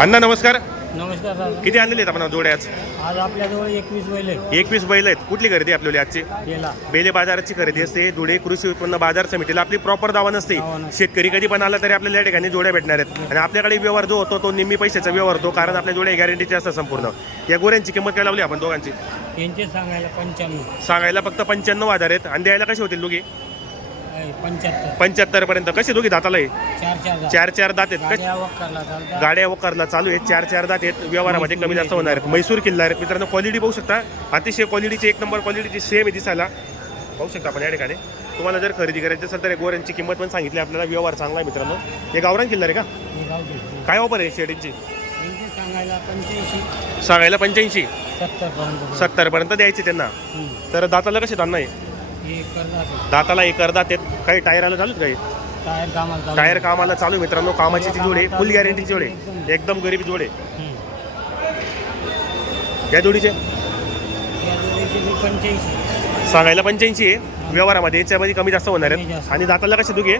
अण्णा नमस्कार. नमस्कार दादा. किती आणलेले आहेत आपण जोड्याच आज आपल्याजवळ एकवीस बैल आहे एकवीस बैल आहेत. कुठली खरेदी आपल्याला आजची बेले. बाजाराची खरेदी असते. धुळे कृषी उत्पन्न बाजार समितीला आपली प्रॉपर दावा नसते. शेतकरी कधी पण आला तरी आपल्याला या ठिकाणी जोड्या भेटणार आहेत. आणि आपल्याकडे व्यवहार जो होतो तो निम्मी पैशाचा व्यवहार होतो. कारण आपल्या जोड्या गॅरंटीचे असतात संपूर्ण. या गोऱ्यांची किंमत काय लावली आपण दोघांची? यांचे सांगायला पंच्याण्णव. सांगायला फक्त पंच्याण्णव हजार आहेत. आणि द्यायला कसे होतील दोघी? पंच्याहत्तर. पंच्याहत्तर पर्यंत. कसे दोघी दाताला आहे? चार चार दहा. चार चार दात आहेत. कसे गाड्या वकारला चालू आहेत. चार चार दात आहेत. व्यवहारामध्ये कमी जास्त होणार आहेत. मैसूर किल्ला आहेत. मित्रांनो क्वालिटी पाहू शकता. अतिशय क्वालिटीची एक नंबर क्वालिटीची सेम आहे दिसायला. पाहू शकता आपण या ठिकाणी. तुम्हाला जर खरेदी करायची असेल तर या गोऱ्यांची किंमत पण सांगितली. आपल्याला व्यवहार चांगला आहे मित्रांनो. हे गावरान किल्ला आहे का. काय ऑफर आहे शेडीची? सांगायला पंच्याऐंशी. सांगायला पंच्याऐंशी. सत्तर पर्यंत. सत्तर पर्यंत द्यायची त्यांना. तर दाताला कसे दान नाही? हे करतात दाताला एक अर्धा आहेत. काही टायराला चालू आहेत काही? टायर कामाला चालू टायर कामाला चालू आहे मित्रांनो. कामाची ती जोडे फुल गॅरंटी जोडे एकदम. गरीब जोडे हम्म. या जोडीचे? सांगायला पंच्याऐंशी आहे. व्यवहारामध्ये याच्यामध्ये कमी जास्त होणार आहेत. आणि दाताला कसे हे.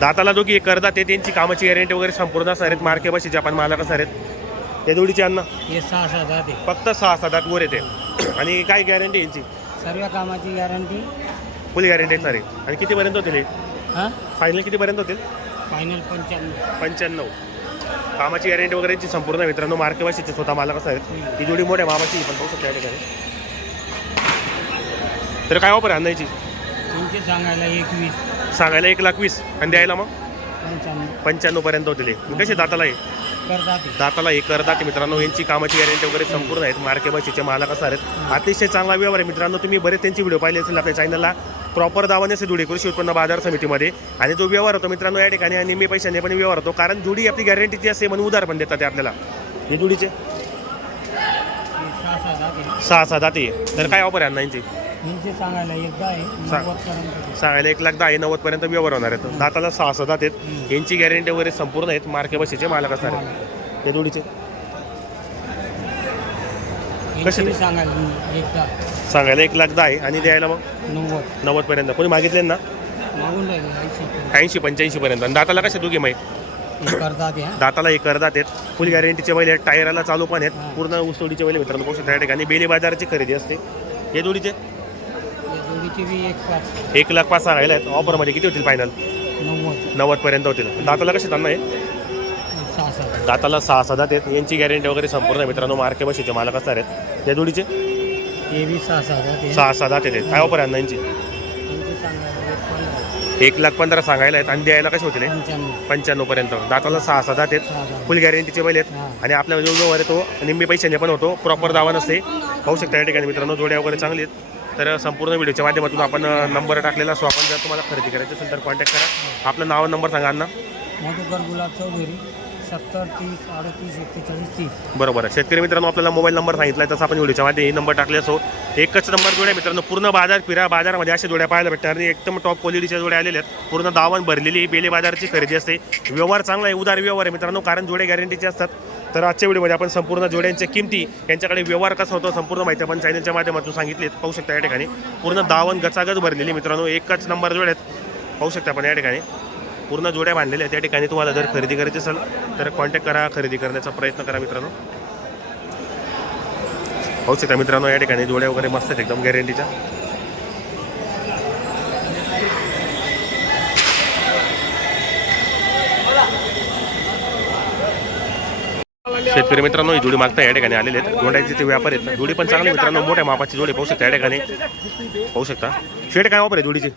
दाताला दोघी एक करतात ते त्यांची कामाची गॅरंटी वगैरे संपूर्ण असणार आहेत. मार्के बशीचे आपण मालक असणार आहेत. या जोडीचे अन्न फक्त सहा सात आठ वर येते. आणि काय गॅरंटी यांची? सर्व कामाची गॅरंटी. फुल गॅरंटी असणार आहे आणि कितीपर्यंत होतील हां? फायनल कितीपर्यंत होतील? फायनल पंच्याण्णव. पंच्याण्णव. कामाची गॅरंटी वगैरेची संपूर्ण मित्रांनो मार्के बशीचे स्वतः मालक असणार आहेत. ही जोडी मोठ्या मामाची पण पाहू शकता या ठिकाणी. तर काय ऑफर आहे अन्नाची तुमचे सांगायला एकवीस. सांगायला एक लाख वीस. आणि द्यायला मग? पंच्याण्णव. पंच्याण्णव पर्यंत होतील हे. कसे दाताला आहे हे. दाताला एक करतात मित्रांनो. यांची कामाची गॅरंटी वगैरे संपूर्ण आहेत. मार्के बशीचे मालक असणार आहेत. अतिशय चांगला व्यवहार आहे मित्रांनो. तुम्ही बरेच त्यांची व्हिडिओ पाहिले असेल आपल्या चॅनलला प्रॉपर दावाने असे जुडी कृषी उत्पन्न बाजार समितीमध्ये. आणि जो व्यवहार होतो मित्रांनो या ठिकाणी निम्मे पैशाने पण व्यवहार होतो. कारण जुडी आपली गॅरंटीची असते म्हणून उधार पण देतात ते आपल्याला. हे जुडीचे? हे सहा सहा दाते. तर काय ऑफर आहे यांची यांचे सांगायला एकदा आहे सांग. नव्वदपर्यंत. सांगायला एक लाख दहा आहे नव्वद पर्यंत व्यवहार होणार आहेत दाताला सहा सहा दात आहेत. यांची गॅरंटी वगैरे संपूर्ण आहेत. मार्के बशीचे मालक असणार आहेत. हे जोडीचे यांचे ते? बी सांगायला एकदा. सांगायला एक लाख दहा आहे. आणि द्यायला मग? नव्वद. पर्यंत कोणी मागितले ना? मागून राहिले ऐंशी ऐंशी पंच्याऐंशी पर्यंत. आणि दाताला कसे दोघे माहीत. दाताला एक करदात आहेत फुल गॅरंटीचे बैल आहेत टायराला चालू पण आहेत. पूर्ण ऊसतोडीचे बैल मित्रांनो पाहू शकता या ठिकाणी. बेले बाजाराची खरेदी असते. हे जोडीचे एक पाच एक लाख पाच सांगायला आहेत ऑफरमध्ये किती होतील फायनल नव्वद. नव्वद पर्यंत होतील. दाताला कसे त्यांना आहे सहा सहा. दाताला सहा सहा दात आहेत. यांची गॅरंटी वगैरे संपूर्ण आहे मित्रांनो. मार्के बशीचे मालक असणार आहेत. या जोडीचे? हे बी सहा सहा जाते सहा सहा दात आहेत. काय ऑफर आहे यांची सांगायला एक पंधरा. एक लाख पंधरा सांगायला आहेत. आणि द्यायला कसे होतील हे? पंच्याण्णव. पंच्याण्णव पर्यंत दाताला सहा सहा दात आहेत. फुल गॅरंटीचे बैल आहेत. हां. आणि आपला जो व्यवहार आहे तो. निम्मे पैशाने पण होतो. प्रॉपर दावा नसते पाहू शकता या ठिकाणी मित्रांनो. जोड्या वगैरे चांगली आहेत. तर संपूर्ण व्हिडिओच्या माध्यमातून आपण नंबर टाकलेला असो आपण जर तुम्हाला खरेदी करायची असेल तर कॉन्टॅक्ट करा. आपलं नाव नंबर सांगा अण्णा. मधुकर गुलाब चौधरी सत्तर तीस अडतीस एक्केचाळीस तीस. बरोबर आहे. शेतकरी मित्रांनो आपल्याला मोबाईल नंबर सांगितला आहे तसं आपण व्हिडिओच्या मध्ये नंबर टाकले असो एकच नंबर जोड्या मित्रांनो पूर्ण बाजार फिरा बाजारामध्ये अशा जोड्या पाहायला भेटतात. आणि एकदम टॉप क्वालिटीच्या जोड्या आलेल्या आहेत. पूर्ण दावण भरलेली बेले बाजारची खरेदी असते. व्यवहार चांगला आहे उदार व्यवहार आहे मित्रांनो कारण जोड्या गॅरंटीचे असतात. तर आजच्या व्हिडिओमध्ये आपण संपूर्ण जोड्यांच्या किमती यांच्याकडे व्यवहार कसा होतो संपूर्ण माहिती आपण चॅनलच्या माध्यमातून सांगितली पाहू शकता या ठिकाणी. पूर्ण दावण गचागच भरलेली मित्रांनो एकच नंबर जोड्यात पाहू शकता आपण या ठिकाणी. पूर्ण जोड्या बांधलेल्या त्या ठिकाणी तुम्हाला जर खरेदी करायची असेल तर कॉन्टॅक्ट करा खरेदी करण्याचा प्रयत्न करा मित्रांनो. पाहू शकता मित्रांनो या ठिकाणी जोड्या वगैरे मस्त आहेत एकदम गॅरंटीच्या शेतकरी मित्रांनो ही जोडी मागता या ठिकाणी आलेले आहेत. जोड्याचे ते व्यापार आहेत जोडी पण चांगली मित्रांनो. मोठ्या मापाची जोडी पाहू शकता. या ठिकाणी पाहू शकता. शेट काय वापर आहे जोडीची?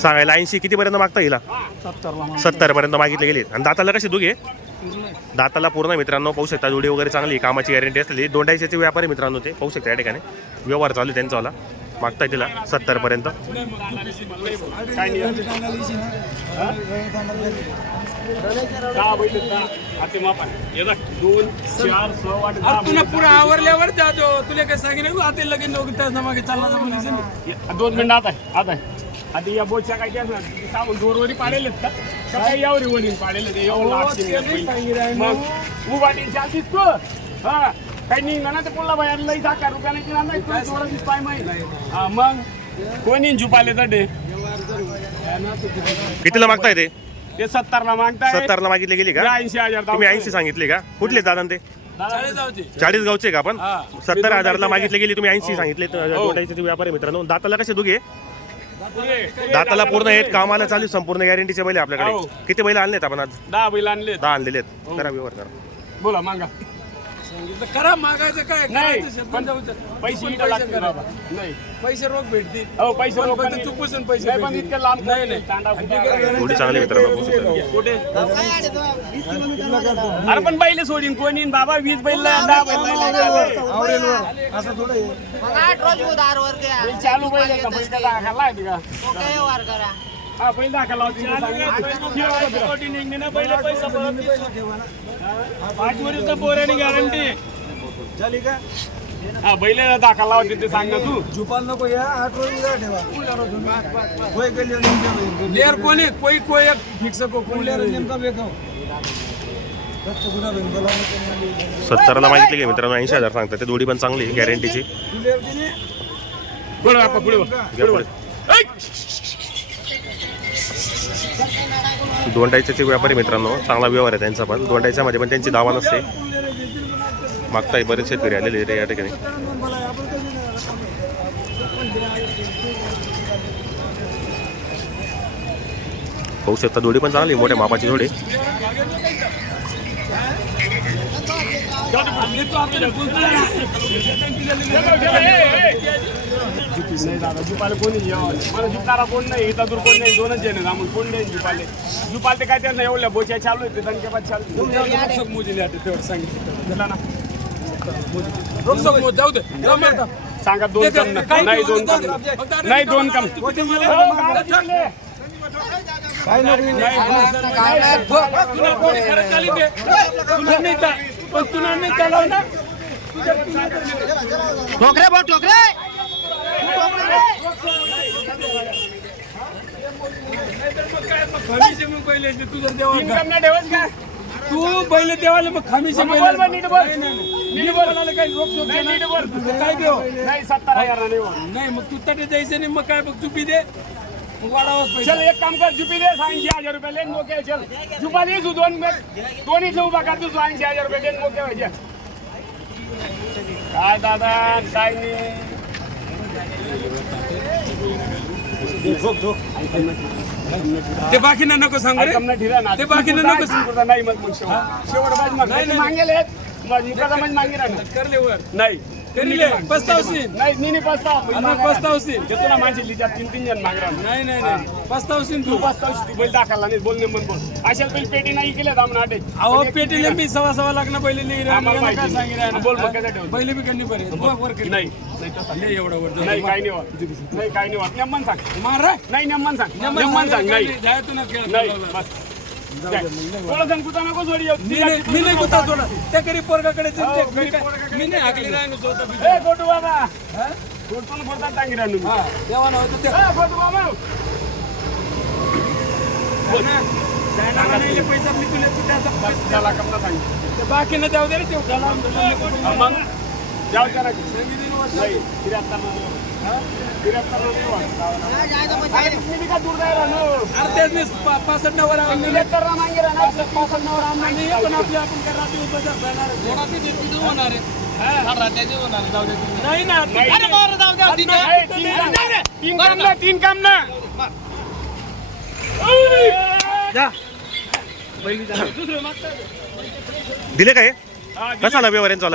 सांगायला ऐंशी. कितीपर्यंत मागता येईल सत्तर पर्यंत मागितले गेले. आणि दाताला कशी दोघे दाताला पूर्ण मित्रांनो. पाहू शकता. जोडी वगैरे चांगली कामाची गॅरंटी असलेली. दोंडायचे व्यापारी मित्रांनो ते पाहू शकता. या ठिकाणी व्यवहार चालू आहे त्यांचावाला मागताय तिला सत्तर पर्यंत तुला पुढे आवरल्यावर जातो तुला काय सांगितलं आता लगेच लोक त्याच्यामागे चालला दोन मिनिट आता आहे, आता आहे. आता या बोटच्या काय केलं सांगून दोरवरी पाडेल का? काय यावरी वरील पाडेल ते एवढं. मग तू? हा काही निघणार ना ते पुन्हा बाहेर? लई जाका रुपयाने किंवा नाही तू थोडं पाय माहिती हा मग कोणी झुपाले तर डे कितीला मागताय ते? ते सत्तरला मागताय. सत्तरला मागितले गेली का? ऐंशी हजार तुम्ही ऐंशी सांगितले का? कुठले दादा ते चाळीस गावचे का आपण? हा. सत्तर हजारला मागितले गेली तुम्ही ऐंशी सांगितले. दोंडाईचे व्यापारी मित्रांनो दाताला कसे दुगे? दाताला पूर्ण एक. कामाला चालू संपूर्ण गॅरंटीचे बैल आहे हो. आपल्याकडे किती बैल आणलेत आपण आज? दहा बैल आणले दहा आणलेले आहेत. करा व्यवहार करा. बोला मागा. सांगितलं करा मागायचं काय नाही, करायचं शब्द पण जाऊचं. पैसे पण इथं लागतील करा. बाबा. नाही पैसे रोख भेटतील हो पैसे पण रोख नाही. चुकून पैसे नाही, पण भेटतील. इतक्या लांब नाही नाही तांडा आणि फुटा. ते काय थोडी चांगली मित्रांनो बघू शकता. कुठे अरे पण बैल सोडीन कोणी बाबा वीस बैल दहा बैल असं थोडं आहे. मग आठ रोज द्या चालू बैल आहे का बैल का आहे करा हा बैल दाखला पैसा. पाच वर्षाचा पोराने गॅरंटी झाली का हा बैल दाखला होती ते सांग ना तू झुपाल नको या आठ रोज ठेवा गेली. लेअर कोणी कोई कोई एक फिक्स को कोण कुठल्या नेमका. बोला. सत्तरला मागितले की मित्रांनो ऐंशी हजार सांगतात ते दोडी पण चांगली गॅरंटीची पुढे. दोंडाईचे व्यापारी मित्रांनो चांगला व्यवहार आहे त्यांचा पण. दोंडाईच्या मध्ये पण त्यांची दावा नसते मागताही बरेच शेतकरी आलेले आहेत या ठिकाणी. बोला, पाहू शकता दोडी पण चांगली मोठ्या मापाची जोडी. नाही दादा जुपाले कोणी मला जुपाला कोण नाही इथं दूर कोण नाही दोनच जण आम्ही कोण नाही जुपाले जुपाले काय त्यांना एवढ्या बोच्या चालू आहे ते दणकेबाद चालू. रोखसोक मोजली आता तेवढं सांगितलं दिला ना रोखसोक मोज जाऊ दे. सांगा दोन कम नाही दोन कम नाही दोन कम. काय नाही पण तुला नाही चालव ना ठोकरे भाऊ ठोकरे खामीचे मग पहिले ते तुझं देवा का पहिले देवाला मग खामीचे बोल बा, नीट बोल. नीट काही नाही. नीट बोल. काय देव नाही सत्तर हजार नाही. नाही मग तू तटे जायचं नाही मग काय मग चुपी दे चल एक काम कर जुपी दे ऐंशी हजार रुपये लेन मोके चल. जुपा दे तू दोन दोन्ही उभा कर तू ऐंशी हजार रुपये लेन मोके पाहिजे काय दादा काय नाही. ते बाकीना नको सांगू ते बाकीनं नको सांग. नाही मग मग शेवट. शेवट बाज. मागेल म्हणजे मागे राहणार करले वर. नाही. करीले पस्तावशील. नाही मी नाही पस्ताव आणि पस्तावशील. देतो ना माझी लिजा तीन तीन जण मागे राहणार नाही नाही नाही. पस्तावशील तू. तू पस्ताव तू बैल दाखवला नाही बोल नाही बोल अशा बैल पेटी नाही केल्या दाम नाटे अहो पेटीले मी सव्वा सव्वा लागना पहिले रे आम्हाला मला काय माहिती. सांगी नाही. बोल मग कसं ठेवतो. पहिले बी कधी बरे बघ वर करी नाही नाही तसं नाही. एवढा वर नाही काही नाही होत नाही काही नाही होत नेमन सांग. मार रे नाही नेमन सांग. नेमन नेमन सांग नाही. जाय तू ना खेळ नाही बस. मी नाही गुता सोडा त्या करी पोरगाकडे हो. मी गरीब काय- पोरगाकडे मी नाही हाकली नाही गोटू बाबा? गोटून बोलतात ते गोटू बाबा. पैसा मी तुला त्याला कमला सांगितलं ते बाकीनं द्याव दे हा, मग? जाऊ त्याला नाही राहणं? पासष्ट नवर मागे राहणार पासष्ट नवर पण आपण काय रात्री उपचार जाणार आहे. नाही ना नाही. तीन काम ना. तीन काम ना तीन काम ना दिले काय कसा व्यवहार यांचा.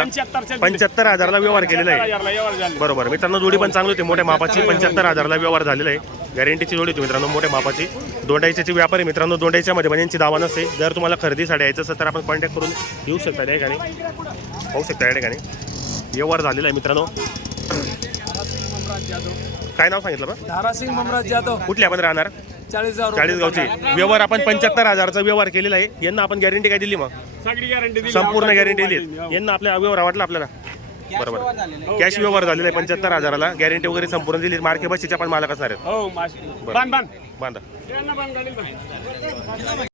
पंच्याहत्तर हजारला व्यवहार केलेला आहे. बरोबर. मित्रांनो जोडी पण चांगली होती. मोठ्या मापाची पंच्याहत्तर हजारला व्यवहार झालेला आहे. गॅरंटीची जोडी होती मित्रांनो मोठ्या मापाची. दोंडाईच्याची व्यापारी मित्रांनो दोंडाईच्या मध्ये पण यांची दावा नसते. जर तुम्हाला खरेदीसाठी यायचं असेल तर आपण कॉन्टॅक्ट करून येऊ शकता या ठिकाणी. पाहू शकता या ठिकाणी. व्यवहार झालेला आहे मित्रांनो. काय नाव सांगितलं धारासिंग ममराज जाधव. कुठले आपण राहणार? चाळीस गावची व्यवहार आपण पंच्याहत्तर हजारचा व्यवहार केलेला आहे. यांना आपण गॅरंटी काय दिली मग? सगळी गॅरंटी दिली. संपूर्ण गॅरंटी दिली. यांना आपल्या व्यवहार वाटला आपल्याला? बरोबर. कॅश व्यवहार झालेला आहे पंच्याहत्तर हजाराला. गॅरंटी वगैरे संपूर्ण दिली. मार्के बसीच्या पण मालक असणार आहेत. हो माशी. बांध बांध. बांधा. यांना बांध गाडीला. बांध.